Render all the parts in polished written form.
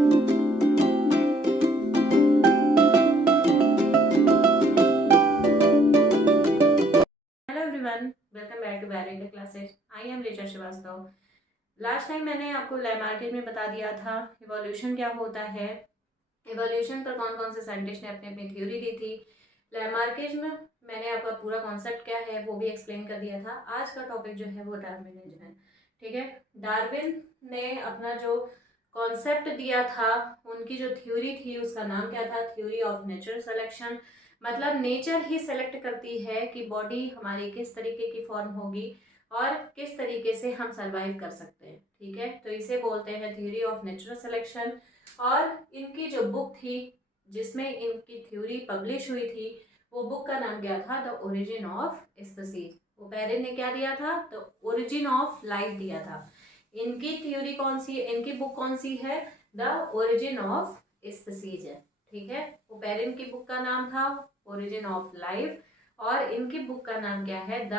Hello everyone, welcome back to barring classes. I am Richa Srivastava. Last time मैंने आपको लैमार्किस में बता दिया था इवोल्यूशन क्या होता है, इवोल्यूशन पर कौन कौन से साइंटिस्ट ने अपनी अपनी थ्योरी दी थी। लैमार्किस में मैंने आपका पूरा कॉन्सेप्ट क्या है वो भी एक्सप्लेन कर दिया था। आज का टॉपिक जो है वो डार्विनिज्म है। ठीक है, डार्विन ने अपना जो कॉन्सेप्ट दिया था, उनकी जो थ्योरी थी उसका नाम क्या था, थ्योरी ऑफ नेचुरल सिलेक्शन। मतलब नेचर ही सेलेक्ट करती है कि बॉडी हमारी किस तरीके की फॉर्म होगी और किस तरीके से हम सरवाइव कर सकते हैं। ठीक है, तो इसे बोलते हैं थ्योरी ऑफ नेचुरल सिलेक्शन। और इनकी जो बुक थी जिसमें इनकी थ्योरी पब्लिश हुई थी, वो बुक का नाम क्या था, द ओरिजिन ऑफ स्पीसीज। वो पेरेंट ने क्या दिया था, द ओरिजिन ऑफ लाइफ दिया था। इनकी थ्योरी कौन सी, इनकी बुक कौन सी है, द ओरिजिन ऑफ स्पीसीज है। ठीक है, वो पेरेंट की बुक का नाम था ओरिजिन ऑफ लाइफ और इनकी बुक का नाम क्या है, द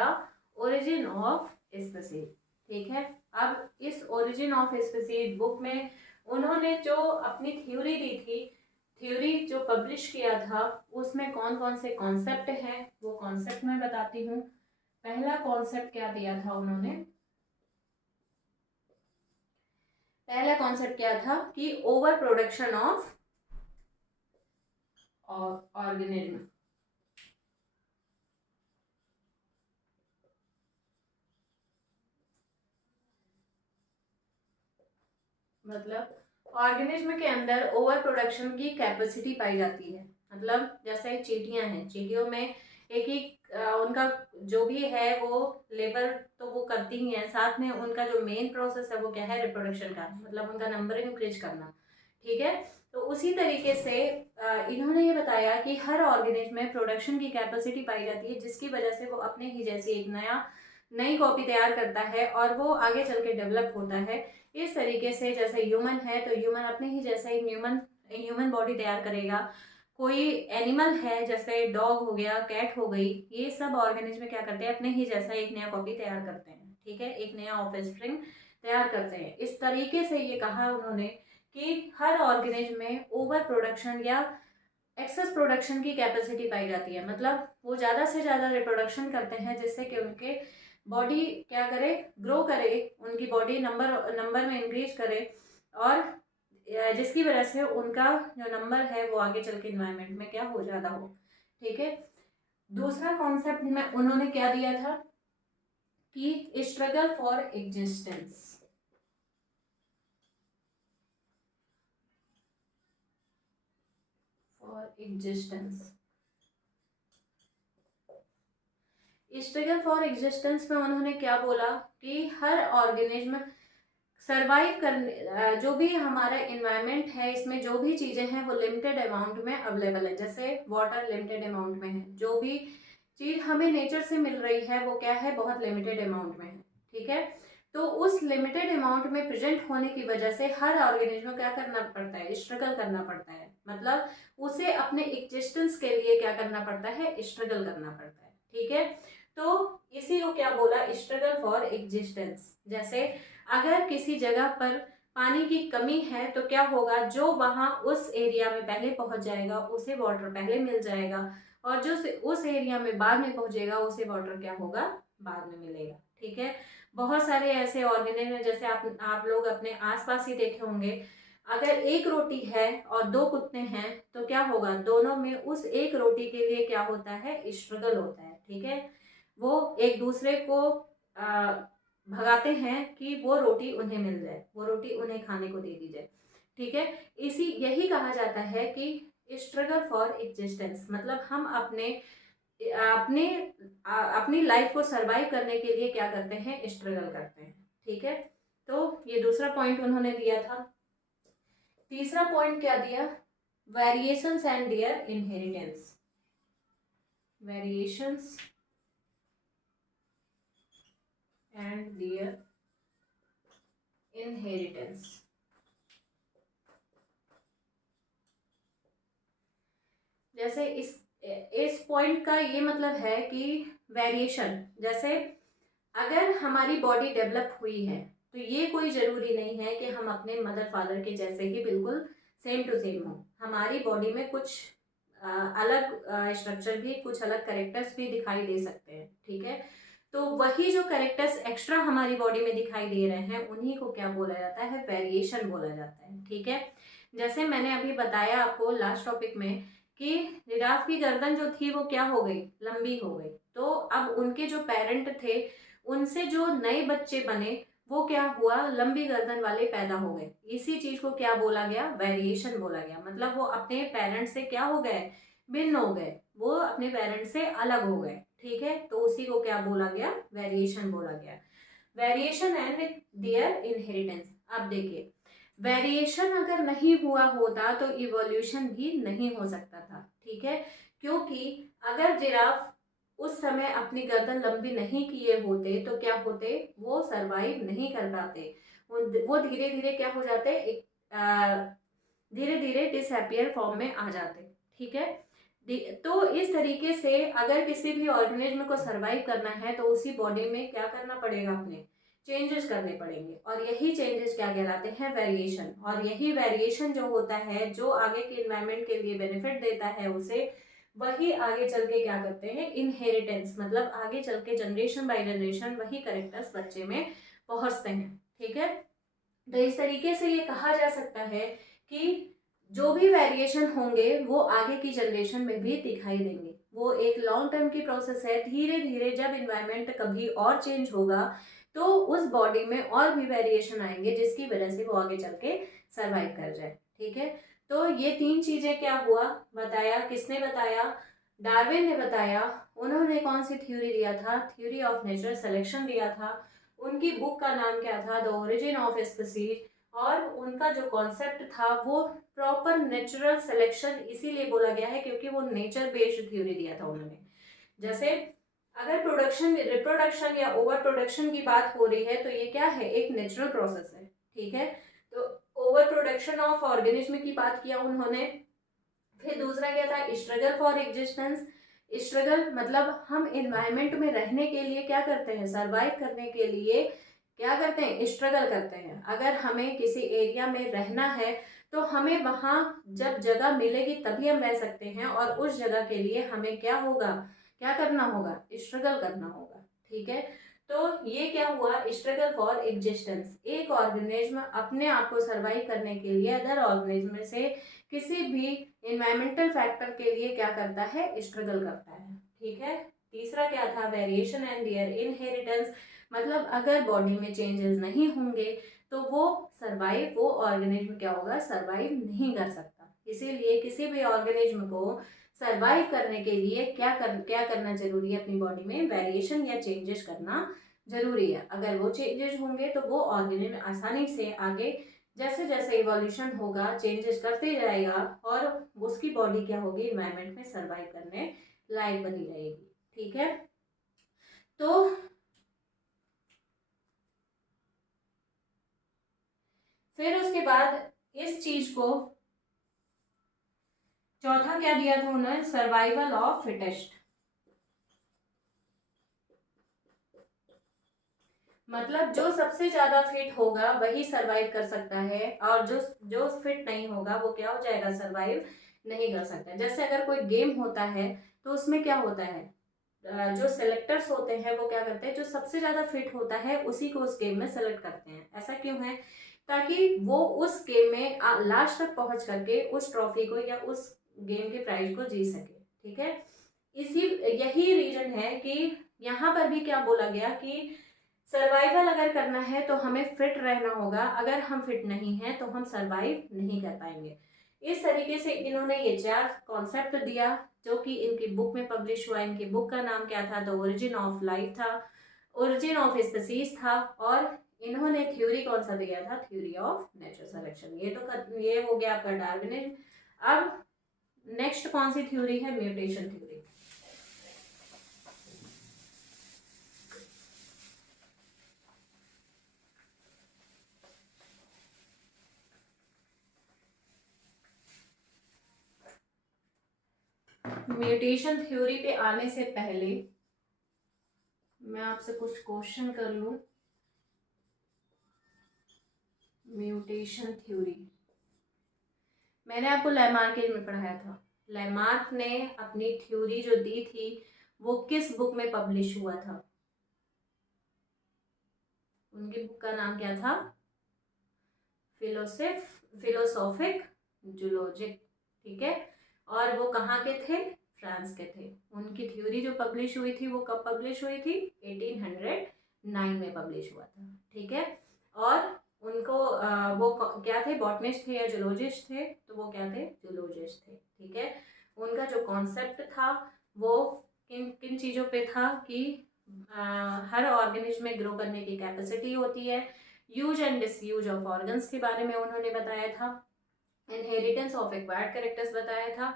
ओरिजिन ऑफ स्पीसीज। ठीक है, अब इस ओरिजिन ऑफ स्पीसीज बुक में उन्होंने जो अपनी थ्योरी दी थी, थ्योरी जो पब्लिश किया था, उसमें कौन कौन से कॉन्सेप्ट हैं वो कॉन्सेप्ट मैं बताती हूँ। पहला कॉन्सेप्ट क्या दिया था उन्होंने, पहला कॉन्सेप्ट क्या था कि ओवर प्रोडक्शन ऑफ ऑर्गेनिज्म। मतलब ऑर्गेनिज्म के अंदर ओवर प्रोडक्शन की कैपेसिटी पाई जाती है। मतलब जैसे चींटियां हैं, चींटियों में एक ही उनका जो भी है वो लेबर तो वो करती ही है, साथ में उनका जो मेन प्रोसेस है वो क्या है, रिप्रोडक्शन का, मतलब उनका नंबर इंक्रीज करना। ठीक है, तो उसी तरीके से इन्होंने ये बताया कि हर ऑर्गेनिज्म में प्रोडक्शन की कैपेसिटी पाई जाती है, जिसकी वजह से वो अपने ही जैसी एक नई कॉपी तैयार करता है और वो आगे चल के डेवलप होता है। इस तरीके से जैसे ह्यूमन है तो ह्यूमन अपने ही जैसा एक ह्यूमन बॉडी तैयार करेगा। कोई एनिमल है जैसे डॉग हो गया, कैट हो गई, ये सब ऑर्गेनिज्म क्या करते हैं, अपने ही जैसा एक नया कॉपी तैयार करते हैं। ठीक है, एक नया ऑफस्प्रिंग तैयार करते हैं। इस तरीके से ये कहा उन्होंने कि हर ऑर्गेनिज्म में ओवर प्रोडक्शन या एक्सेस प्रोडक्शन की कैपेसिटी पाई जाती है। मतलब वो ज़्यादा से ज़्यादा रिप्रोडक्शन करते हैं जिससे कि उनके बॉडी क्या करे, ग्रो करे, उनकी बॉडी नंबर नंबर में इंक्रीज करे और जिसकी वजह से उनका जो नंबर है वो आगे चल के इन्वायरमेंट में क्या हो, ज़्यादा हो। ठीक है, दूसरा कॉन्सेप्ट में उन्होंने क्या दिया था कि struggle for existence. For existence, struggle for existence में उन्होंने क्या बोला कि हर ऑर्गेनिज्म सरवाइव करने, जो भी हमारा इन्वायरमेंट है इसमें जो भी चीज़ें हैं वो लिमिटेड अमाउंट में अवेलेबल है। जैसे वाटर लिमिटेड अमाउंट में है, जो भी चीज़ हमें नेचर से मिल रही है वो क्या है, बहुत लिमिटेड अमाउंट में है। ठीक है, तो उस लिमिटेड अमाउंट में प्रेजेंट होने की वजह से हर ऑर्गेनिज्म को क्या करना पड़ता है, स्ट्रगल करना पड़ता है। मतलब उसे अपने एग्जिस्टेंस के लिए क्या करना पड़ता है, स्ट्रगल करना पड़ता है। ठीक है, तो इसी को क्या बोला, स्ट्रगल फॉर एग्जिस्टेंस। जैसे अगर किसी जगह पर पानी की कमी है तो क्या होगा, जो वहां उस एरिया में पहले पहुंच जाएगा उसे वाटर पहले मिल जाएगा और जो उस एरिया में बाद में पहुंचेगा उसे वाटर क्या होगा, बाद में मिलेगा। ठीक है, बहुत सारे ऐसे ऑर्गेनिज्म हैं, जैसे आप लोग अपने आसपास ही देखे होंगे। अगर एक रोटी है और दो कुत्ते हैं तो क्या होगा, दोनों में उस एक रोटी के लिए क्या होता है, स्ट्रगल होता है। ठीक है, वो एक दूसरे को भगाते हैं कि वो रोटी उन्हें मिल जाए, वो रोटी उन्हें खाने को दे दी जाए। ठीक है, इसी यही कहा जाता है कि स्ट्रगल फॉर एग्जिस्टेंस। मतलब हम अपने अपनी लाइफ को सरवाइव करने के लिए क्या करते हैं, स्ट्रगल करते हैं। ठीक है, तो ये दूसरा पॉइंट उन्होंने दिया था। तीसरा पॉइंट क्या दिया, variations and their inheritance. Variations and their inheritance. जैसे इस पॉइंट का ये मतलब है कि वेरिएशन, जैसे अगर हमारी बॉडी डेवलप हुई है तो ये कोई ज़रूरी नहीं है कि हम अपने मदर फादर के जैसे ही बिल्कुल सेम टू सेम हो। हमारी बॉडी में कुछ अलग स्ट्रक्चर भी, कुछ अलग करेक्टर्स भी दिखाई दे सकते हैं, ठीक है। तो वही जो करेक्टर्स एक्स्ट्रा हमारी बॉडी में दिखाई दे रहे हैं उन्हीं को क्या बोला जाता है, वेरिएशन बोला जाता है, ठीक है। जैसे मैंने अभी बताया आपको लास्ट टॉपिक में कि जिराफ की गर्दन जो थी वो क्या हो गई, लंबी हो गई। तो अब उनके जो पेरेंट थे उनसे जो नए बच्चे बने वो क्या हुआ, लंबी गर्दन वाले पैदा हो गए। इसी चीज को क्या बोला गया, वेरिएशन बोला गया। मतलब वो अपने पेरेंट्स से क्या हो गए, भिन्न हो गए, वो अपने पेरेंट्स से अलग हो गए, ठीक है। तो उसी को क्या बोला गया, वेरिएशन बोला गया। Variation and their inheritance. अब देखिए, वेरिएशन अगर नहीं हुआ होता तो इवोल्यूशन भी नहीं हो सकता था, ठीक है। क्योंकि अगर जिराफ उस समय अपनी गर्दन लंबी नहीं किए होते तो क्या होते, वो सरवाइव नहीं कर पाते। वो धीरे धीरे क्या हो जाते, एक धीरे धीरे डिसअपियर फॉर्म में आ जाते, ठीक है। तो इस तरीके से अगर किसी भी ऑर्गेनिज्म को सरवाइव करना है तो उसी बॉडी में क्या करना पड़ेगा, अपने चेंजेस करने पड़ेंगे। और यही चेंजेस क्या कहलाते हैं, वेरिएशन। और यही वेरिएशन जो होता है, जो आगे के इन्वायरमेंट के लिए बेनिफिट देता है उसे, वही आगे चल के क्या करते हैं, इनहेरिटेंस। मतलब आगे चल के जनरेशन बाय जनरेशन वही करेक्टर्स बच्चे में पहुंचते हैं, ठीक है। तो इस तरीके से ये कहा जा सकता है कि जो भी वेरिएशन होंगे वो आगे की जनरेशन में भी दिखाई देंगे। वो एक लॉन्ग टर्म की प्रोसेस है। धीरे धीरे जब इन्वायरमेंट कभी और चेंज होगा तो उस बॉडी में और भी वेरिएशन आएंगे जिसकी वजह से वो आगे चल के सर्वाइव कर जाए, ठीक है। तो ये तीन चीजें क्या हुआ, बताया किसने बताया, डार्विन ने बताया। उन्होंने कौन सी थ्योरी दिया था, थ्योरी ऑफ नेचुरल सिलेक्शन दिया था। उनकी बुक का नाम क्या था, द ओरिजिन ऑफ स्पीसीज। और उनका जो कॉन्सेप्ट था वो प्रॉपर नेचुरल सिलेक्शन इसीलिए बोला गया है क्योंकि वो नेचर बेस्ड थ्योरी दिया था उन्होंने। जैसे अगर प्रोडक्शन, रिप्रोडक्शन या ओवर प्रोडक्शन की बात हो रही है तो ये क्या है, एक नेचुरल प्रोसेस है, ठीक है। तो ओवर प्रोडक्शन ऑफ ऑर्गेनिज्म की बात किया उन्होंने। फिर दूसरा क्या था, स्ट्रगल फॉर एग्जिस्टेंस। स्ट्रगल मतलब हम इन्वायरमेंट में रहने के लिए क्या करते हैं, सरवाइव करने के लिए क्या करते हैं, स्ट्रगल करते हैं। अगर हमें किसी एरिया में रहना है तो हमें वहाँ जब जगह मिलेगी तभी हम रह सकते हैं, और उस जगह के लिए हमें क्या होगा, क्या करना होगा, स्ट्रगल करना होगा, ठीक है। तो ये क्या हुआ, स्ट्रगल फॉर एग्जिस्टेंस। एक ऑर्गेनिज्म अपने आप को सरवाइव करने के लिए अदर ऑर्गेनिज्म से किसी भी इन्वायरमेंटल फैक्टर के लिए क्या करता है, स्ट्रगल करता है, ठीक है। तीसरा क्या था, वेरिएशन एंड देयर इनहेरिटेंस। मतलब अगर बॉडी में चेंजेस नहीं होंगे तो वो सरवाइव, वो ऑर्गेनिज्म क्या होगा, सरवाइव नहीं कर सकता। इसीलिए किसी भी ऑर्गेनिज्म को सरवाइव करने के लिए क्या करना जरूरी है, अपनी बॉडी में वेरिएशन या चेंजेस करना जरूरी है। अगर वो चेंजेस होंगे तो वो ऑर्गेनिज्म आसानी से आगे जैसे जैसे इवोल्यूशन होगा चेंजेस करते जाएगा और उसकी बॉडी क्या होगी, इन्वायरमेंट में सरवाइव करने लायक बनी रहेगी, ठीक है। तो फिर उसके बाद इस चीज को चौथा क्या दिया था उन्होंने, सर्वाइवल ऑफ फिटेस्ट। मतलब जो सबसे ज्यादा फिट होगा वही सरवाइव कर सकता है, और जो जो फिट नहीं होगा वो क्या हो जाएगा, सरवाइव नहीं कर सकता। जैसे अगर कोई गेम होता है तो उसमें क्या होता है, जो सेलेक्टर्स होते हैं वो क्या करते हैं, जो सबसे ज्यादा फिट होता है उसी को उस गेम में सेलेक्ट करते हैं। ऐसा क्यों है, ताकि वो उस गेम में लास्ट तक पहुंच करके उस ट्रॉफी को या उस गेम के प्राइज को जीत सके, ठीक है। इसी यही रीजन है कि यहाँ पर भी क्या बोला गया कि सर्वाइवल अगर करना है तो हमें फिट रहना होगा। अगर हम फिट नहीं हैं तो हम सर्वाइव नहीं कर पाएंगे। इस तरीके से इन्होंने ये 4 कॉन्सेप्ट दिया जो कि इनकी बुक में पब्लिश हुआ। इनकी बुक का नाम क्या था, द ओरिजिन ऑफ लाइफ था, ओरिजिन ऑफ स्पीसीज था। और इन्होंने थ्योरी कौन सा दिया था, थ्योरी ऑफ नेचुरल सिलेक्शन। ये हो गया आपका डार्विनिज्म। अब नेक्स्ट कौन सी थ्योरी है, म्यूटेशन थ्योरी। म्यूटेशन थ्योरी पे आने से पहले मैं आपसे कुछ क्वेश्चन कर लूं। म्यूटेशन थ्योरी मैंने आपको लैमार्क में पढ़ाया था। लैमार्क ने अपनी थ्योरी जो दी थी वो किस बुक में पब्लिश हुआ था? उनकी बुक का नाम क्या था? फिलोसॉफिक जूलॉजिक, ठीक है। और वो कहाँ के थे? फ्रांस के थे। उनकी थ्योरी जो पब्लिश हुई थी वो कब पब्लिश हुई थी? 1809 में पब्लिश हुआ था, ठीक है। और उनको वो क्या थे? बॉटनिस्ट थे या जूलॉजिस्ट थे? तो वो क्या थे? जूलॉजिस्ट थे, ठीक है। उनका जो कॉन्सेप्ट था वो किन किन चीज़ों पे था कि हर ऑर्गेनिज्म में ग्रो करने की कैपेसिटी होती है, use and disuse of organs के बारे में उन्होंने बताया था, इनहेरिटेंस ऑफ एक्वायर्ड कैरेक्टर्स बताया था,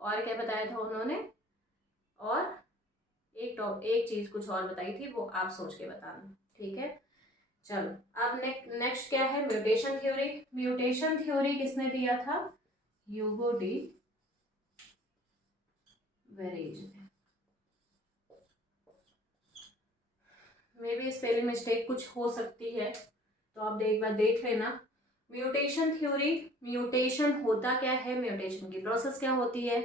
और क्या बताया था उन्होंने? और एक चीज कुछ और बताई थी, वो आप सोच के बताना, ठीक है। चलो अब नेक्स्ट क्या है? Mutation theory. म्यूटेशन थ्योरी किसने दिया था? ह्यूगो डी वेरेज ने। मे भी स्पेलिंग मिस्टेक कुछ हो सकती है, तो आप एक बार देख लेना। म्यूटेशन थ्योरी, म्यूटेशन होता क्या है, म्यूटेशन की प्रोसेस क्या होती है?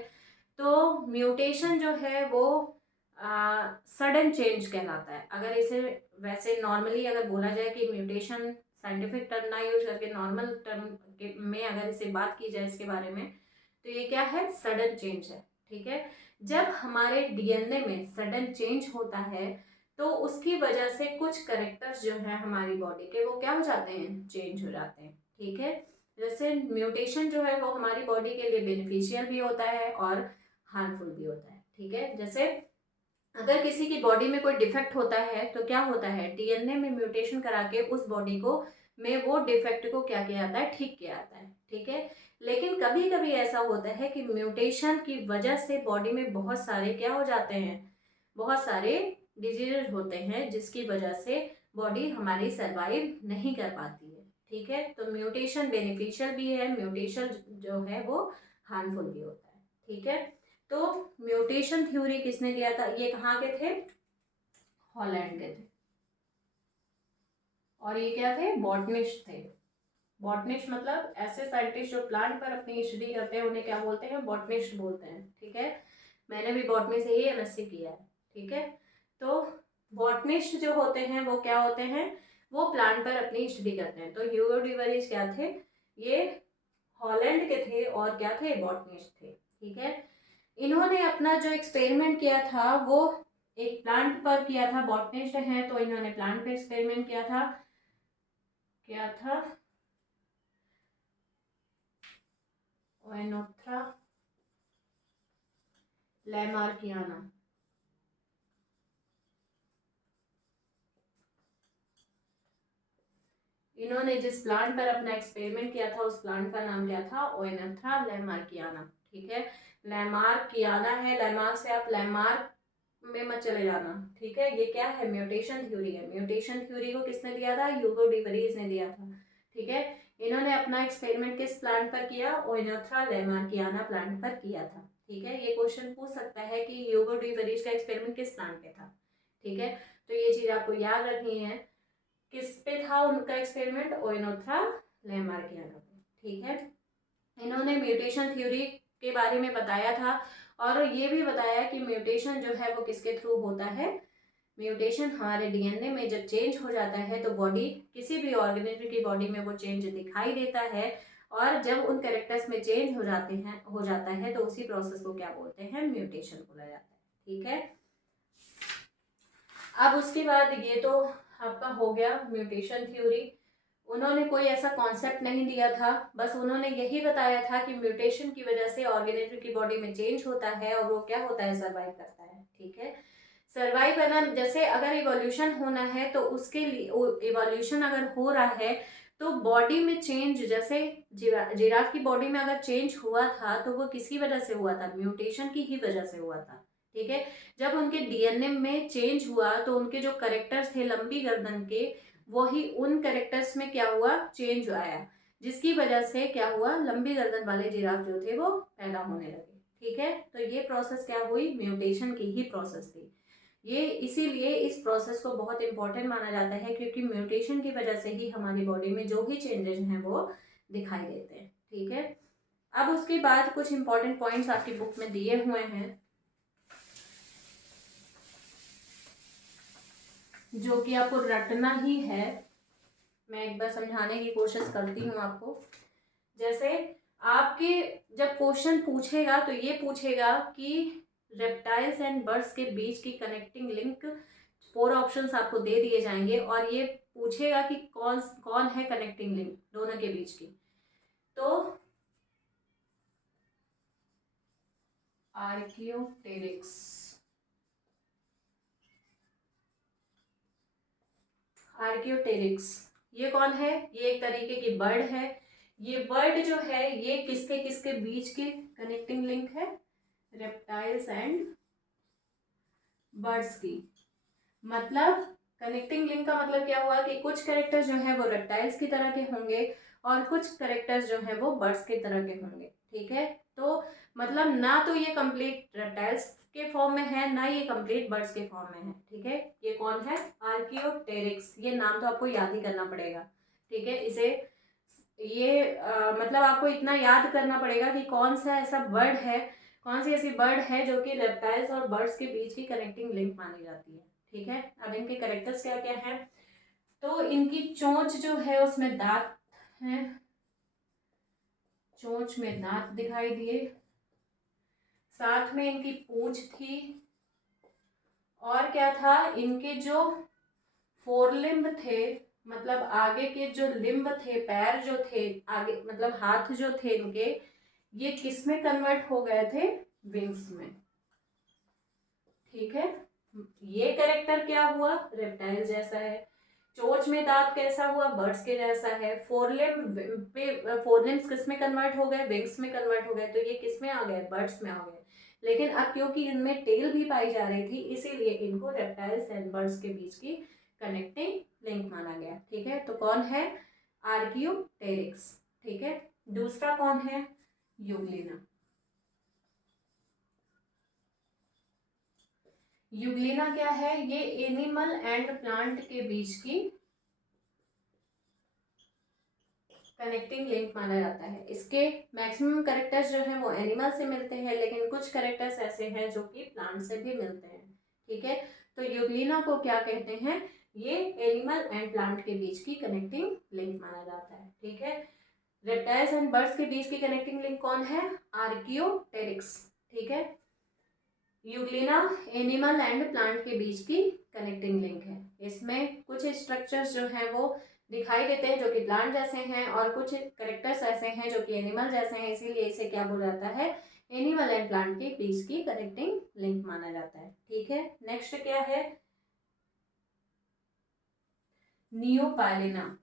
तो म्यूटेशन जो है वो सडन चेंज कहलाता है। अगर इसे वैसे नॉर्मली अगर बोला जाए कि म्यूटेशन साइंटिफिक टर्म ना यूज करके नॉर्मल टर्म में अगर इसे बात की जाए इसके बारे में, तो ये क्या है? सडन चेंज है, ठीक है। जब हमारे डीएनए में सडन चेंज होता है तो उसकी वजह से कुछ करेक्टर्स जो है हमारी बॉडी के वो क्या हो जाते हैं? चेंज हो जाते हैं, ठीक है। जैसे म्यूटेशन जो है वो हमारी बॉडी के लिए बेनिफिशियल भी होता है और हार्मफुल भी होता है, ठीक है। जैसे अगर किसी की बॉडी में कोई डिफेक्ट होता है तो क्या होता है? डीएनए में म्यूटेशन करा के उस बॉडी को में वो डिफेक्ट को क्या किया जाता है? ठीक किया जाता है, ठीक है। लेकिन कभी कभी ऐसा होता है कि म्यूटेशन की वजह से बॉडी में बहुत सारे क्या हो जाते हैं? बहुत सारे डिजीज होते हैं जिसकी वजह से बॉडी हमारी सर्वाइव नहीं कर पाती है, ठीक है। तो म्यूटेशन बेनिफिशियल भी है, म्यूटेशन जो है वो हार्मफुल भी होता है, ठीक है। तो म्यूटेशन थ्योरी किसने दिया था? ये कहाँ के थे? हॉलैंड के थे। और ये क्या थे? बॉटनिस्ट थे। बॉटनिस्ट मतलब ऐसे साइंटिस्ट जो प्लांट पर अपनी स्टडी करते हैं उन्हें क्या बोलते हैं? बॉटनिस्ट बोलते हैं, ठीक है। मैंने भी बॉटनी से ही एमएससी किया है, ठीक है। तो बॉटनिस्ट जो होते हैं वो क्या होते हैं? वो प्लांट पर अपनी स्टडी करते हैं। तो ह्यूगो डी वेरेज क्या थे? ये हॉलैंड के थे और क्या थे? बॉटनिस्ट थे, ठीक है। इन्होंने अपना जो एक्सपेरिमेंट किया था वो एक प्लांट पर किया था। बॉटनिस्ट है तो इन्होंने प्लांट पर एक्सपेरिमेंट किया था। क्या था? ओएनोथ्रा लैमार्कियाना। इन्होंने जिस प्लांट पर अपना एक्सपेरिमेंट किया था उस प्लांट का नाम क्या था? ओएनोथ्रा लैमार्कियाना, ठीक है। लैमार्कियाना है, लैमार्क से आप लैमार्क में मत चले जाना, ठीक है। ये क्या है? म्यूटेशन थ्योरी है। म्यूटेशन थ्योरी को किसने दिया था? ह्यूगो डी वेरेज ने दिया था, ठीक है। इन्होंने अपना एक्सपेरिमेंट किस प्लांट पर किया? ओएनोथ्रा लैमार्कियाना प्लांट पर किया था, ठीक है। ये क्वेश्चन पूछ सकता है कि ह्यूगो डी वेरेज का एक्सपेरिमेंट किस प्लांट पे था, ठीक है। तो ये चीज आपको याद रखनी है। किस पे था उनका एक्सपेरिमेंट? ओएनोथ्रा लैमार्कियाना पे, ठीक है। इन्होंने म्यूटेशन थ्योरी के बारे में बताया था और ये भी बताया कि म्यूटेशन जो है वो किसके थ्रू होता है? म्यूटेशन हमारे डीएनए में जब चेंज हो जाता है तो बॉडी, किसी भी ऑर्गेनिज्म की बॉडी में वो चेंज दिखाई देता है, और जब उन कैरेक्टर्स में चेंज हो जाता है तो उसी प्रोसेस को क्या बोलते हैं? म्यूटेशन बोला जाता है, ठीक है। अब उसके बाद ये तो आपका हो गया म्यूटेशन थ्योरी। उन्होंने कोई ऐसा कॉन्सेप्ट नहीं दिया था, बस उन्होंने यही बताया था कि म्यूटेशन की वजह से ऑर्गेनिज्म की बॉडी में चेंज होता है और वो क्या होता है? सर्वाइव करता है, ठीक है। सर्वाइव करना, जैसे अगर इवोल्यूशन होना है तो उसके लिए इवोल्यूशन अगर हो रहा है तो बॉडी में चेंज, जैसे जिराफ की बॉडी में अगर चेंज हुआ था तो वो किसकी वजह से हुआ था? म्यूटेशन की ही वजह से हुआ था, ठीक है। जब उनके डीएनए में चेंज हुआ तो उनके जो करेक्टर्स थे लंबी गर्दन के, वही उन करेक्टर्स में क्या हुआ? चेंज आया, जिसकी वजह से क्या हुआ? लंबी गर्दन वाले जिराफ जो थे वो पैदा होने लगे, ठीक है। तो ये प्रोसेस क्या हुई? म्यूटेशन की ही प्रोसेस थी। ये इसीलिए इस प्रोसेस को बहुत इंपॉर्टेंट माना जाता है, क्योंकि म्यूटेशन की वजह से ही हमारी बॉडी में जो भी चेंजेस हैं वो दिखाई देते हैं। ठीक है, अब उसके बाद कुछ इंपॉर्टेंट पॉइंट्स आपकी बुक में दिए हुए हैं जो कि आपको रटना ही है। मैं एक बार समझाने की कोशिश करती हूँ आपको। जैसे आपके जब क्वेश्चन पूछेगा तो ये पूछेगा कि रेप्टाइल्स एंड बर्ड्स के बीच की कनेक्टिंग लिंक, 4 ऑप्शंस आपको दे दिए जाएंगे और ये पूछेगा कि कौन कौन है कनेक्टिंग लिंक दोनों के बीच की। तो आर्कियोटेरिक्स, आर्कियोटेरिक्स ये कौन है? ये एक तरीके की बर्ड है। ये बर्ड जो है ये किसके किसके बीच की कनेक्टिंग लिंक है? रेप्टाइल्स एंड बर्ड्स की। मतलब कनेक्टिंग लिंक का मतलब क्या हुआ कि कुछ कैरेक्टर्स जो है वो रेप्टाइल्स की तरह के होंगे और कुछ कैरेक्टर्स जो है वो बर्ड्स की तरह के होंगे। ठीक है, तो मतलब ना तो ये कंप्लीट रेप्टाइल्स के फॉर्म में है, ना ये कंप्लीट बर्ड्स के फॉर्म में है। ठीक है, ये कौन है? आर्कियोटेरिक्स। ये नाम तो आपको याद ही करना पड़ेगा। ठीक है, इसे ये मतलब आपको इतना याद करना पड़ेगा कि कौन सा ऐसा बर्ड है, कौन सी ऐसी बर्ड है जो कि रेप्टाइल्स और बर्ड्स के बीच की कनेक्टिंग लिंक मानी जाती है। ठीक है, अब इनके कैरेक्टर्स क्या क्या हैं? तो इनकी चोंच जो है उसमें दांत हैं, चोंच में दांत दिखाई दिए, साथ में इनकी पूंछ थी, और क्या था? इनके जो फोरलिम्ब थे, मतलब आगे के जो लिम्ब थे, पैर जो थे आगे, मतलब हाथ जो थे इनके, ये किस में कन्वर्ट हो गए थे? विंग्स में। ठीक है, ये कैरेक्टर क्या हुआ? रेप्टाइल जैसा है। चोंच में दांत कैसा हुआ? बर्ड्स के जैसा है। फोरलिम्स किस में कन्वर्ट हो गए? विंग्स में कन्वर्ट हो गए। तो ये किस में आ गए? बर्ड्स में आ गए। लेकिन अब क्योंकि इनमें टेल भी पाई जा रही थी, इसीलिए इनको रेप्टाइल्स एंड बर्ड्स के बीच की कनेक्टिंग लिंक माना गया। ठीक है, तो कौन है? आर्कियोटेरिक्स। ठीक है, दूसरा कौन है? यूग्लिना। यूग्लिना क्या है? ये एनिमल एंड प्लांट के बीच की कनेक्टिंग लिंक माना जाता है। इसके मैक्सिमम कैरेक्टर्स जो हैं वो एनिमल से मिलते हैं, लेकिन कुछ कैरेक्टर्स ऐसे हैं जो कि प्लांट से भी मिलते हैं। ठीक है, तो यूग्लिना को क्या कहते हैं? ये एनिमल एंड प्लांट के बीच की कनेक्टिंग लिंक माना जाता है। ठीक है, रेप्टाइल्स एंड बर्ड्स के बीच की कनेक्टिंग लिंक कौन है? आर्कियोटेरिक्स। ठीक है, यूग्लिना एनिमल एंड प्लांट के बीच की कनेक्टिंग लिंक है। इसमें कुछ स्ट्रक्चर्स जो हैं वो दिखाई देते हैं जो कि प्लांट जैसे हैं, और कुछ करेक्टर्स ऐसे हैं जो कि एनिमल जैसे हैं, इसीलिए इसे क्या बोला जाता है? एनिमल एंड प्लांट के बीच की कनेक्टिंग लिंक माना जाता है। ठीक है, नेक्स्ट क्या है? नियोपालिना।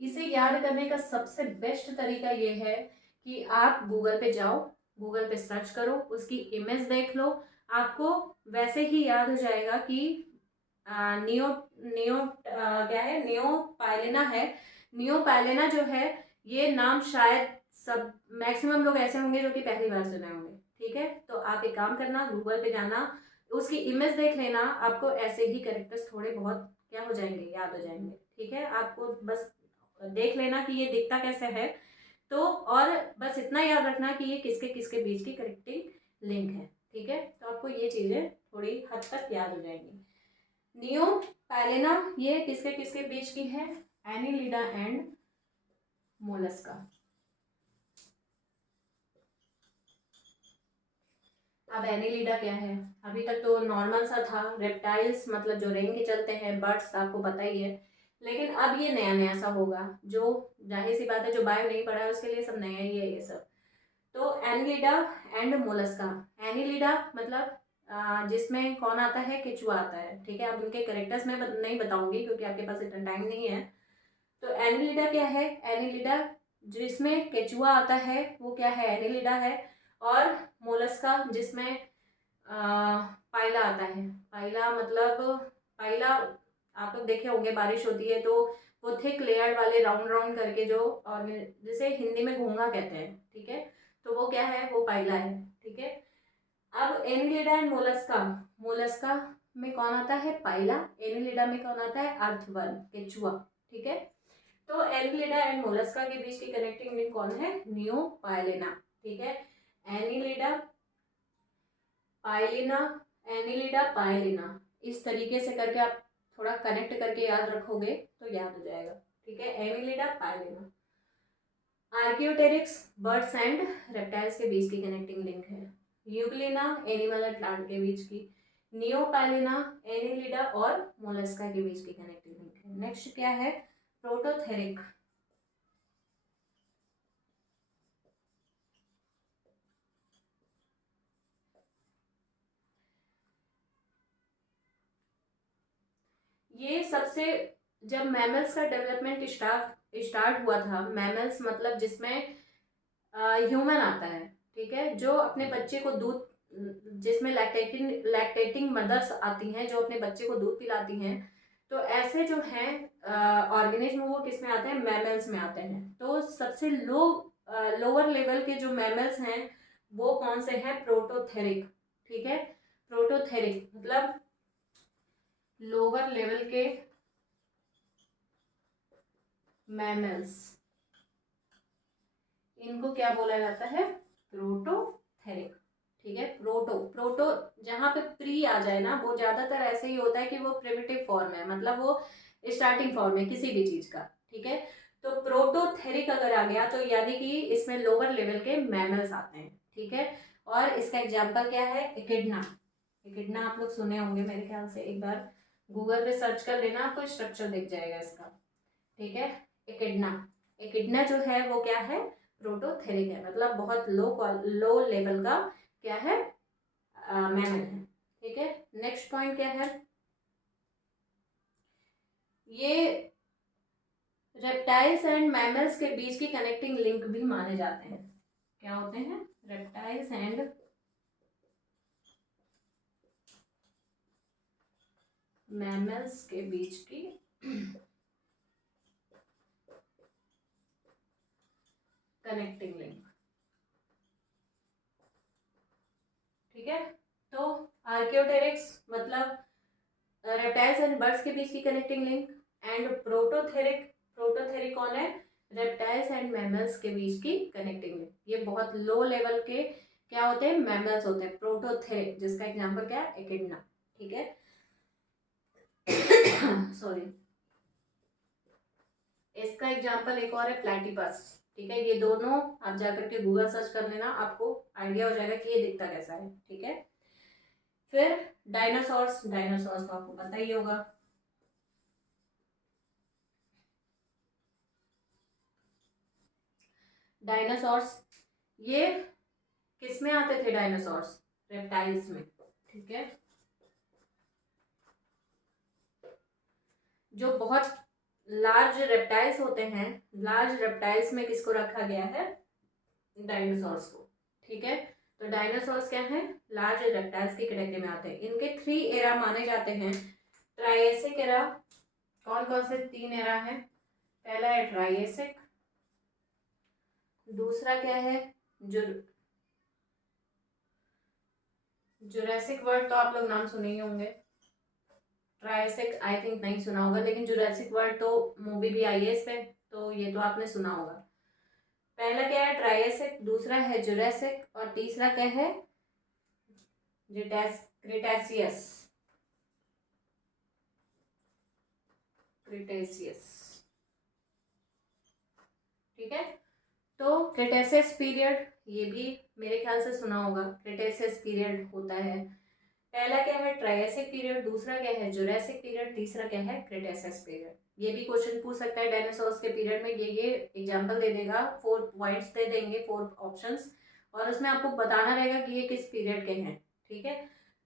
इसे याद करने का सबसे बेस्ट तरीका ये है कि आप गूगल पे जाओ, गूगल पे सर्च करो, उसकी इमेज देख लो, आपको वैसे ही याद हो जाएगा कि नियो नियो क्या है? नियोपाइलिना है। नियोपाइलिना जो है, ये नाम शायद सब मैक्सिमम लोग ऐसे होंगे जो कि पहली बार सुने होंगे। ठीक है, तो आप एक काम करना, गूगल पे जाना, उसकी इमेज देख लेना, आपको ऐसे ही कैरेक्टर्स थोड़े बहुत क्या हो जाएंगे? याद हो जाएंगे। ठीक है, आपको बस देख लेना कि ये दिखता कैसे है, तो और बस इतना याद रखना कि ये किसके किसके बीच की कनेक्टिंग लिंक है। ठीक है, तो आपको ये चीज़ें थोड़ी हद तक याद हो जाएंगी। नियो पैलेना ये किसके किसके बीच की है? Annelida and Mollusca. अब एनिलिडा क्या है? अभी तक तो नॉर्मल सा था, रेप्टाइल्स मतलब जो रेंग के चलते हैं, बर्ड्स आपको पता ही है, लेकिन अब ये नया नया सा होगा, जो जाहिर सी बात है जो बायो नहीं पढ़ा है उसके लिए सब नया ही है ये सब। तो एनिलिडा एंड मोलस्का। एनिलिडा मतलब जिसमें कौन आता है? केचुआ आता है। ठीक है, अब उनके करेक्टर्स मैं नहीं बताऊंगी क्योंकि आपके पास इतना टाइम नहीं है। तो एनिलिडा क्या है? एनिलिडा जिसमें केचुआ आता है वो क्या है? एनिलिडा है। और मोलस्का जिसमें पाइला आता है। पाइला मतलब पाइला आप लोग देखे होंगे, बारिश होती है तो वो थिक लेयर वाले राउंड राउंड करके जो, और जिसे हिंदी में घोंघा कहते हैं। ठीक है, तो वो क्या है? वो पाइला है। ठीक है, अब एनिलिडा एंड मोलस्का, मोलस्का में कौन आता है? पाइला। एनिलिडा में कौन आता है? अर्थवर्म, केचुआ। ठीक है, तो एनिलिडा एंड मोलस्का के बीच की कनेक्टिंग लिंक कौन है? नियोपाइलिना। ठीक है, एनिलिडा पाइलिना, एनिलिडा पाइलिना, इस तरीके से करके आप थोड़ा कनेक्ट करके याद रखोगे तो याद हो जाएगा। ठीक है, Annelida पाइलिना। Archaeopteryx birds and reptiles के बीच की कनेक्टिंग लिंक है। यूग्लिना एनिमल एंड प्लांट के बीच की। नियोपाइलिना एनिलिडा और मोलस्का के बीच की कनेक्टिंग लिंक है। नेक्स्ट क्या है? प्रोटोथेरिक। ये सबसे, जब मैमल्स का डेवलपमेंट स्टार्ट हुआ था, मैमल्स मतलब जिसमें ह्यूमन आता है, ठीक है, जो अपने बच्चे को दूध, जिसमें लैक्टेटिंग मदर्स आती हैं जो अपने बच्चे को दूध पिलाती हैं, तो ऐसे जो हैं ऑर्गेनिज्म वो किस में आते हैं? मैमल्स में आते हैं। तो सबसे लोअर लेवल के जो मैमल्स हैं वो कौन से हैं? प्रोटोथेरिक। ठीक है, प्रोटोथेरिक मतलब लोअर लेवल के मैमल्स, इनको क्या बोला जाता है? प्रोटोथेरिक। ठीक है, प्रोटो प्रोटो जहां पे प्री आ जाए ना, वो ज्यादातर ऐसे ही होता है कि वो प्रिमिटिव फॉर्म है, मतलब वो स्टार्टिंग फॉर्म है किसी भी चीज का। ठीक है, तो प्रोटोथेरिक अगर आ गया तो यानी कि इसमें लोअर लेवल के मैमल्स आते हैं। ठीक है, और इसका एग्जाम्पल क्या है? एकिडना। एकिडना आप लोग सुने होंगे मेरे ख्याल से, एक बार गूगल पे सर्च कर लेना, आपको स्ट्रक्चर दिख जाएगा इसका। ठीक है, एकिडना, एकिडना जो है वो क्या है? प्रोटोथेरिक है, मतलब बहुत लो लेवल का क्या है? मैमल है। ठीक है, नेक्स्ट पॉइंट क्या है? ये रेप्टाइल्स एंड मैमल्स के बीच की कनेक्टिंग लिंक भी माने जाते हैं। क्या होते हैं? रेप्टाइल्स एंड मैमल्स के बीच की कनेक्टिंग लिंक। ठीक है, तो आर्कियोटेरिक्स मतलब रेप्टाइल्स एंड बर्ड्स के बीच की कनेक्टिंग लिंक, एंड प्रोटोथेरिक, प्रोटोथेरिक कौन है? रेप्टाइल्स एंड मैमल्स के बीच की कनेक्टिंग लिंक। ये बहुत लो लेवल के क्या होते हैं? मैमल्स होते हैं, प्रोटोथेरिक, जिसका एग्जांपल क्या है? एकिडना। ठीक है, सॉरी, इसका एग्जांपल एक और है प्लैटिपस। ठीक है, ये दोनों आप जाकर के गूगल सर्च कर लेना, आपको आइडिया हो जाएगा कि ये दिखता कैसा है। ठीक है, फिर डायनासोर्स, डायनासोर्स तो आपको पता ही होगा। डायनासोर्स ये किस में आते थे? डायनासोर्स रेप्टाइल्स में। ठीक है, जो बहुत लार्ज रेप्टाइल्स होते हैं, लार्ज रेप्टाइल्स में किसको रखा गया है? डायनासोर्स को। ठीक है, तो डायनासोर्स क्या है? लार्ज रेप्टाइल्स की कैटेगरी में आते हैं। इनके 3 एरा माने जाते हैं। ट्राइएसिक एरा, कौन कौन से 3 एरा है? पहला है ट्राइएसिक, दूसरा क्या है? जुरासिक वर्ल्ड तो आप लोग नाम सुने ही होंगे। ट्राइसिक आई थिंक नहीं सुना होगा, लेकिन जुरासिक वर्ल्ड तो मूवी भी आई है इस पे, तो ये तो आपने सुना होगा। पहला क्या है? ट्राइसिक, दूसरा है जुरासिक, और तीसरा क्या है? Cretaceous, Cretaceous. ठीक है, तो क्रिटेशियस पीरियड, ये भी मेरे ख्याल से सुना होगा, क्रिटेशियस पीरियड होता है। पहला क्या है? ट्रायसिक पीरियड, दूसरा क्या है? जुरासिक पीरियड, तीसरा क्या है? Cretaceous period. ये भी क्वेश्चन पूछ सकता है डायनासोर्स के पीरियड में, ये एग्जांपल दे देगा, 4 पॉइंट्स दे देंगे, 4 ऑप्शंस, और उसमें आपको बताना रहेगा कि ये किस पीरियड के हैं। ठीक है,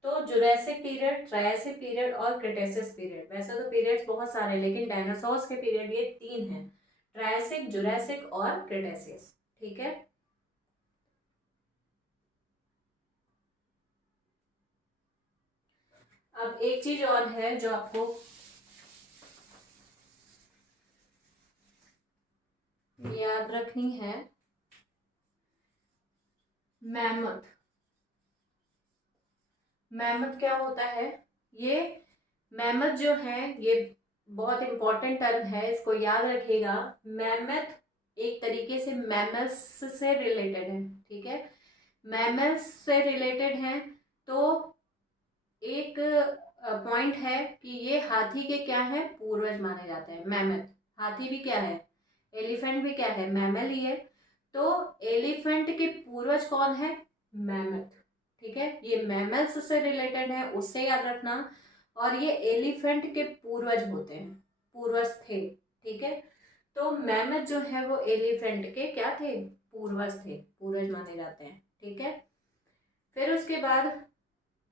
तो जुरासिक पीरियड, ट्रायसिक पीरियड और क्रिटेशियस पीरियड। वैसे तो पीरियड्स बहुत सारे, लेकिन डायनासोर्स के पीरियड ये 3 हैं, ट्रायसिक, जुरासिक और क्रिटेशियस। ठीक है, अब एक चीज और है जो आपको याद रखनी है। मैमथ, मैमथ क्या होता है? ये मैमथ जो है ये बहुत इंपॉर्टेंट टर्म है, इसको याद रखिएगा। मैमथ एक तरीके से मैमल्स से रिलेटेड है, ठीक है, मैमल्स से रिलेटेड है। तो एक पॉइंट है कि ये हाथी के क्या है, पूर्वज माने जाते हैं मैमथ। हाथी भी क्या है, एलिफेंट भी क्या है, मैमल ही है। तो एलिफेंट के पूर्वज कौन है, मैमथ, ठीक है, ये मैमल्स से रिलेटेड है, उससे याद रखना। और ये एलिफेंट के पूर्वज होते हैं, पूर्वज थे, ठीक है। तो मैमथ जो है वो एलिफेंट के क्या थे, पूर्वज थे, पूर्वज माने जाते हैं, ठीक है। फिर उसके बाद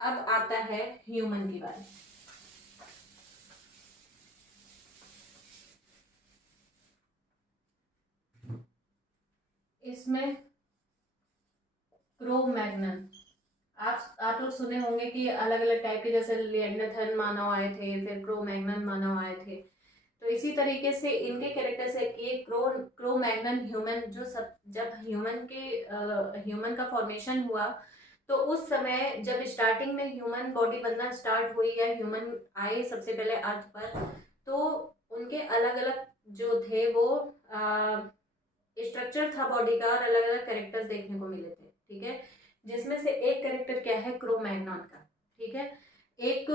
अब आता है ह्यूमन की बारी। इसमें क्रो मैग्नन, आप लोग सुने होंगे कि अलग अलग टाइप के, जैसे लिएंडरथल मानव आए थे, फिर क्रो मैग्नन मानव आए थे। तो इसी तरीके से इनके कैरेक्टर्स है कि क्रो मैग्नन ह्यूमन, जो सब जब ह्यूमन का फॉर्मेशन हुआ, तो उस समय जब स्टार्टिंग में ह्यूमन बॉडी बनना स्टार्ट हुई या ह्यूमन आए सबसे पहले अर्थ पर, तो उनके अलग अलग जो थे वो स्ट्रक्चर था बॉडी का, और अलग अलग कैरेक्टर्स देखने को मिले थे, ठीक है। जिसमें से एक कैरेक्टर क्या है, क्रोमैग्नॉन का, ठीक है। एक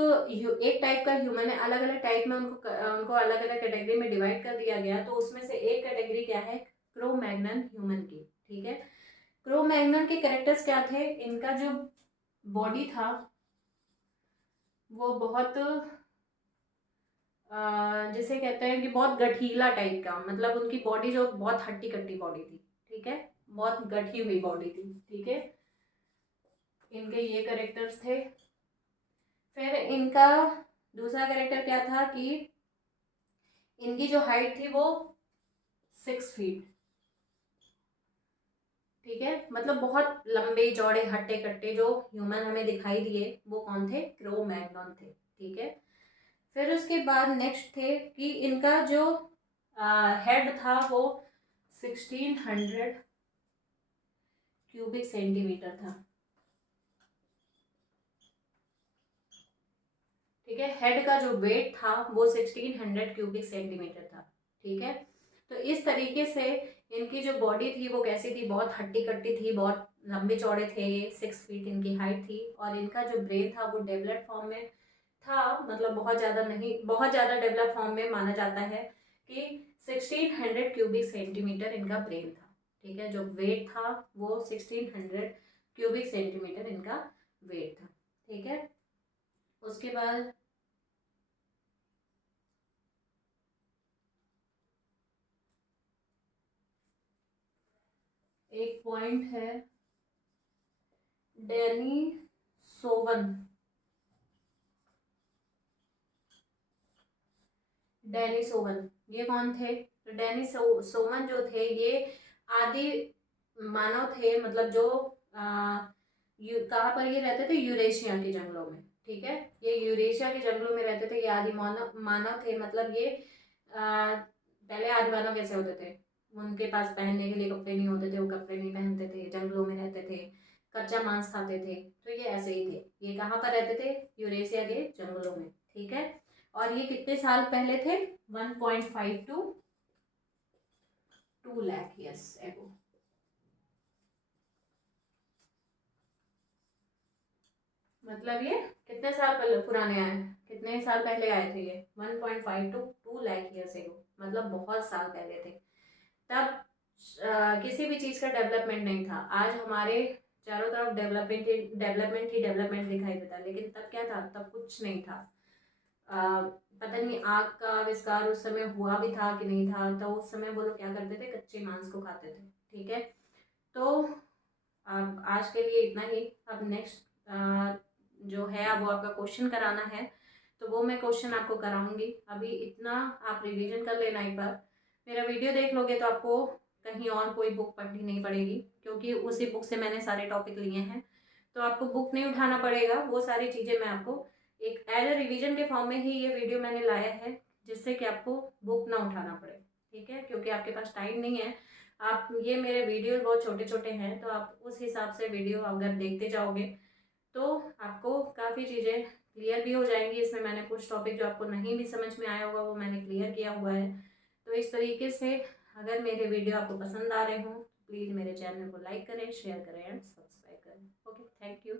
एक टाइप का ह्यूमन है, अलग अलग टाइप में उनको अलग अलग कैटेगरी में डिवाइड कर दिया गया। तो उसमें से एक कैटेगरी क्या है, क्रोमैग्नन ह्यूमन की, ठीक है। क्रोमैग्नन के कैरेक्टर्स क्या थे, इनका जो बॉडी था वो बहुत जिसे कहते हैं कि बहुत गठीला टाइप का, मतलब उनकी बॉडी जो बहुत हट्टी कट्टी बॉडी थी, ठीक है, बहुत गठी हुई बॉडी थी, ठीक है। इनके ये कैरेक्टर्स थे। फिर इनका दूसरा कैरेक्टर क्या था कि इनकी जो हाइट थी वो 6 फीट, ठीक है, मतलब बहुत लंबे चौड़े हट्टे कट्टे जो ह्यूमन हमें दिखाई दिए वो कौन थे, क्रो मैग्नॉन थे, ठीक है। फिर उसके बाद नेक्स्ट थे कि इनका जो हेड था वो 1600 क्यूबिक सेंटीमीटर था, ठीक है। हेड का जो वेट था वो 1600 क्यूबिक सेंटीमीटर था, ठीक है। तो इस तरीके से इनकी जो बॉडी थी वो कैसी थी, बहुत हट्टी कट्टी थी, बहुत लंबे चौड़े थे, 6 फीट इनकी हाइट थी। और इनका जो ब्रेन था वो डेवलप फॉर्म में था, मतलब बहुत ज़्यादा नहीं, बहुत ज़्यादा डेवलप फॉर्म में माना जाता है कि 1600 क्यूबिक सेंटीमीटर इनका ब्रेन था, ठीक है। जो वेट था वो 1600 क्यूबिक सेंटीमीटर इनका वेट था, ठीक है। उसके बाद एक पॉइंट है डैनी सोवन। डैनी सोवन ये कौन थे, तो डैनी सोवन जो थे ये आदि मानव थे, मतलब जो कहाँ पर ये रहते थे, यूरेशिया के जंगलों में, ठीक है। ये यूरेशिया के जंगलों में रहते थे, ये आदि मानव मानव थे। मतलब ये पहले आदि मानव कैसे होते थे, उनके पास पहनने के लिए कपड़े नहीं होते थे, वो कपड़े नहीं पहनते थे, जंगलों में रहते थे, कच्चा मांस खाते थे। तो ये ऐसे ही थे, ये कहाँ पर रहते थे, यूरेशिया के जंगलों में, ठीक है। और ये कितने साल पहले थे, 1.5 to 2 लाख ईयर्स एगो। मतलब ये कितने साल पहले पुराने आए, कितने साल पहले आए थे ये, 1.5 to 2 लाख ईयर्स एगो, मतलब बहुत साल पहले थे। तब किसी भी चीज़ का डेवलपमेंट नहीं था। आज हमारे चारों तरफ डेवलपमेंट दिखाई देता है, लेकिन तब क्या था, तब कुछ नहीं था। पता नहीं आग का आविष्कार उस समय हुआ भी था कि नहीं था। तो उस समय वो लोग क्या करते थे, कच्चे मांस को खाते थे, ठीक है। तो अब आज के लिए इतना ही। अब नेक्स्ट जो है अब वो आपका क्वेश्चन कराना है, तो वो मैं क्वेश्चन आपको कराऊंगी। अभी इतना आप रिवीजन कर लेना एक बार। मेरा वीडियो देख लोगे तो आपको कहीं और कोई बुक पढ़नी नहीं पड़ेगी, क्योंकि उसी बुक से मैंने सारे टॉपिक लिए हैं। तो आपको बुक नहीं उठाना पड़ेगा, वो सारी चीज़ें मैं आपको एक एज ए रिवीजन के फॉर्म में ही ये वीडियो मैंने लाया है, जिससे कि आपको बुक ना उठाना पड़े, ठीक है। क्योंकि आपके पास टाइम नहीं है, आप ये मेरे वीडियो बहुत छोटे छोटे हैं, तो आप उस हिसाब से वीडियो अगर देखते जाओगे तो आपको काफ़ी चीज़ें क्लियर भी हो जाएंगी। इसमें मैंने कुछ टॉपिक जो आपको नहीं भी समझ में आया होगा वो मैंने क्लियर किया हुआ है। तो इस तरीके से अगर मेरे वीडियो आपको पसंद आ रहे हों, प्लीज़ मेरे चैनल को लाइक करें, शेयर करें एंड सब्सक्राइब करें। Okay, thank you.